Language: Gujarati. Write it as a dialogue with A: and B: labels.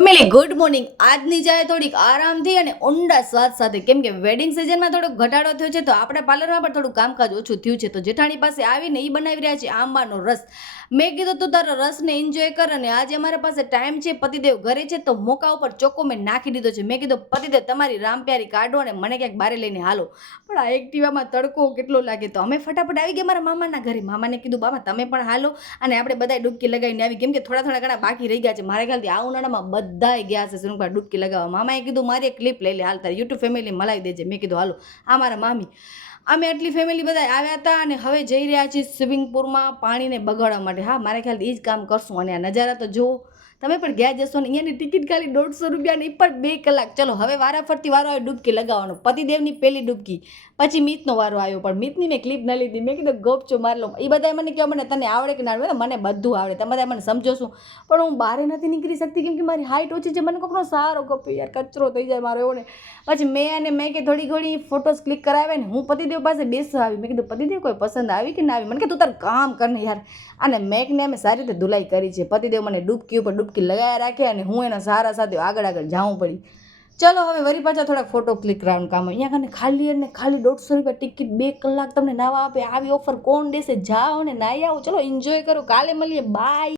A: Family, good morning. આજની જાય થોડીક આરામથી અને ઊંડા સ્વાદ સાથે, કેમ કે વેડિંગ સિઝનમાં થોડોક ઘટાડો થયો છે, તો આપણા પાર્લરમાં પણ થોડું કામકાજ ઓછું થયું છે. તો જેઠાણી પાસે આવીને એ બનાવી રહ્યા છે આંબાનો રસ. મેં કીધું, તું તારા રસને એન્જોય કર અને આજે અમારા પાસે ટાઈમ છે, પતિદેવ ઘરે છે, તો મોકા ઉપર ચોખ્ખો મેં નાખી દીધો છે. મેં કીધું, પતિદેવ, તમારી રામપ્યારી કાઢો અને મને ક્યાંક બારે લઈને હાલો. પણ આ એક્ટિવામાં તડકો કેટલો લાગે તો અમે ફટાફટ આવી ગયા મારા મામાના ઘરે. મામાને કીધું, બાબા, તમે પણ હાલો અને આપણે બધા ડૂબકી લગાવીને આવી. કેમ કે થોડા થોડા ઘણા બાકી રહી ગયા છે. મારા ખ્યાલથી આ ઉનાળામાં બધાય ગયા છે સુરંગપા ડૂબકી લગાવવા. મામાએ કીધું, મારી એક ક્લિપ લઈ લે, હાલ તારી યુટ્યુબ ફેમિલી મલાવી દેજે. મેં કીધું, હાલો, આ મારા મામી. અમે આટલી ફેમિલી બધા આવ્યા હતા અને હવે જઈ રહ્યા છીએ સ્વિમિંગ પુલમાં પાણીને બગાડવા માટે. હા મારા ખ્યાલથી એ જ કામ કરશું અને આ નજારા તો જુઓ. તમે પણ ગયા જશો ને, અહીંયાની ટિકિટ ખાલી દોઢસો રૂપિયાની પણ બે કલાક. ચલો, હવે વારાફરતી વારો આવ્યો ડૂબકી લગાવવાનો. પતિદેવની પહેલી ડૂબકી. પછી મિતનો વારો આવ્યો, પણ મિતની મેં ક્લિપ ન લીધી. મેં કીધું ગોપચો માર લો. એ બધા મને કહો મને તને આવડે કે ના આવડે? મને બધું આવડે, તમે બધા મને સમજો છું. પણ હું બહાર નથી નીકળી શકતી, કેમ કે મારી હાઇટ ઓછી છે. મને કોકનો સારો ગપ્યો યાર, કચરો થઈ જાય મારો, એવો ને. પછી મેં અને મેં કે થોડી ઘણી ફોટોસ ક્લિક કરાવે ને, હું પતિદેવ પાસે બેસવા આવી. મેં કીધું, પતિદેવ કોઈ પસંદ આવી કે ના આવી? મને કે, તું તારું કામ કર ને યાર. અને મેં ને અમે સારી રીતે ધુલાઈ કરી છે. પતિદેવ મને ડૂબકી ઉપર ડૂબકી લગાવ્યા રાખે અને હું એના સારા સાથે આગળ આગળ જાઉં પડી. ચલો, હવે વરી પાછા થોડાક ફોટો ક્લિક કરાવવાનું કામ હોય. અહીંયા કને ખાલી અને ખાલી દોઢસો રૂપિયા ટિકિટ બે કલાક તમને નાવા આપે. આવી ઓફર કોણ દેશે? જાઓ ને નાઈ આવો. ચલો એન્જોય કરો. કાલે મળીએ. બાય